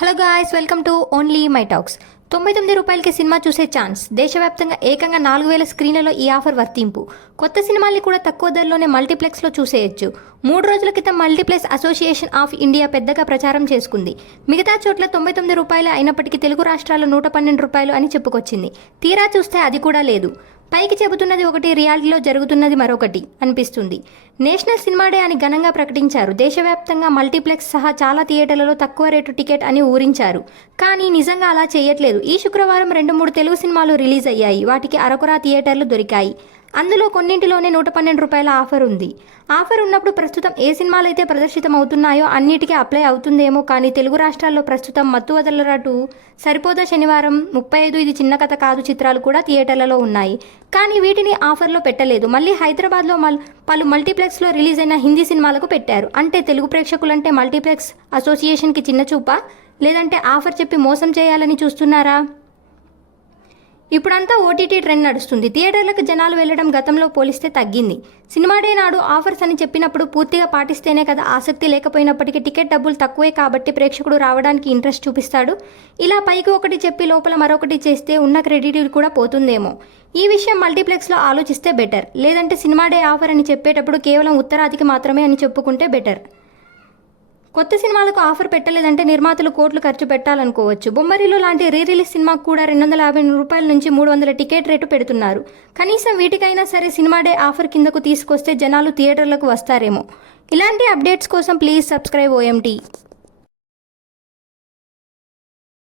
Hello guys, welcome to only my talks. 99 రూపాయలకి cinema చూసే chance. దేశవ్యాప్తంగా ఏకంగా 4000 స్క్రీన్లలో ఈ ఆఫర్ వర్తింపు. కొత్త సినిమాల్ని కూడా తక్కువ ధరలోనే మల్టీప్లెక్స్లో చూసేయచ్చు. 3 రోజుల క్రితం మల్టీప్లెక్స్ అసోసియేషన్ ఆఫ్ ఇండియా పెద్దగా ప్రచారం చేసుకుంది. మిగతా చోట్ల 99 రూపాయలు అయినప్పటికీ తెలుగు రాష్ట్రాల్లో 112 రూపాయలు అని చెప్పుకొచ్చింది. తీరా చూస్తే అది కూడా లేదు. పైకి చెబుతున్నది ఒకటి, రియాలిటీలో జరుగుతున్నది మరొకటి అనిపిస్తుంది. నేషనల్ సినిమా డే అని ఘనంగా ప్రకటించారు. దేశవ్యాప్తంగా మల్టీప్లెక్స్ సహా చాలా థియేటర్లలో తక్కువ రేటు టికెట్ అని ఊరించారు. కానీ నిజంగా అలా చేయట్లేదు. ఈ శుక్రవారం 2-3 తెలుగు సినిమాలు రిలీజ్ అయ్యాయి. వాటికి అరకొరా థియేటర్లు దొరికాయి. అందులో కొన్నింటిలోనే 112 రూపాయల ఆఫర్ ఉంది. ఆఫర్ ఉన్నప్పుడు ప్రస్తుతం ఏ సినిమాలు అయితే ప్రదర్శితం అవుతున్నాయో అన్నిటికీ అప్లై అవుతుందేమో. కానీ తెలుగు రాష్ట్రాల్లో ప్రస్తుతం మత్తు వదలరాటు, సరిపోదా శనివారం, 35 ఇది చిన్న కథ కాదు చిత్రాలు కూడా థియేటర్లలో ఉన్నాయి. కానీ వీటిని ఆఫర్లో పెట్టలేదు. మళ్ళీ హైదరాబాద్లో పలు మల్టీప్లెక్స్లో రిలీజ్ అయిన హిందీ సినిమాలకు పెట్టారు. అంటే తెలుగు ప్రేక్షకులంటే మల్టీప్లెక్స్ అసోసియేషన్కి చిన్న చూపా, లేదంటే ఆఫర్ చెప్పి మోసం చేయాలని చూస్తున్నారా? ఇప్పుడంతా ఓటీటీ ట్రెండ్ నడుస్తుంది. థియేటర్లకు జనాలు వెళ్లడం గతంలో పోలిస్తే తగ్గింది. సినిమా డే నాడు ఆఫర్స్ అని చెప్పినప్పుడు పూర్తిగా పాటిస్తేనే కదా. ఆసక్తి లేకపోయినప్పటికీ టికెట్ డబ్బులు తక్కువే కాబట్టి ప్రేక్షకుడు రావడానికి ఇంట్రెస్ట్ చూపిస్తాడు. ఇలా పైకి ఒకటి చెప్పి లోపల మరొకటి చేస్తే ఉన్న క్రెడిట్ కూడా పోతుందేమో. ఈ విషయం మల్టీప్లెక్స్లో ఆలోచిస్తే బెటర్. లేదంటే సినిమా డే ఆఫర్ అని చెప్పేటప్పుడు కేవలం ఉత్తరాదికి మాత్రమే అని చెప్పుకుంటే బెటర్. కొత్త సినిమాలకు ఆఫర్ పెట్టలేదంటే నిర్మాతలు కోట్లు ఖర్చు పెట్టాలనుకోవచ్చు. బొమ్మరిల్లు లాంటి రీ రిలీజ్ సినిమాకు కూడా 250 రూపాయల నుంచి 300 టికెట్ రేటు పెడుతున్నారు. కనీసం వీటికైనా సరే సినిమా డే ఆఫర్ కిందకు తీసుకొస్తే జనాలు థియేటర్లకు వస్తారేమో. ఇలాంటి అప్డేట్స్ కోసం ప్లీజ్ సబ్స్క్రైబ్ OMT.